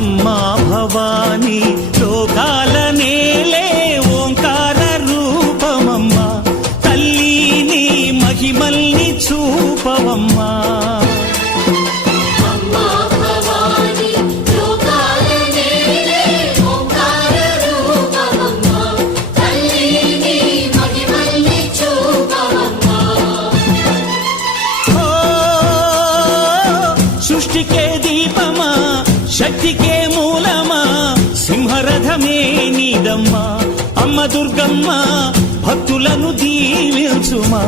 అమ్మా భవానీ లోకాల నేలే ఓంకార రూపమమ్మా తల్లిని మహిమల్ని చూపవమ్మా సృష్టికే దీపమా శక్తికే మూలమా సింహరథమే నీదమ్మా అమ్మ దుర్గమ్మ భక్తులను దీవించుమా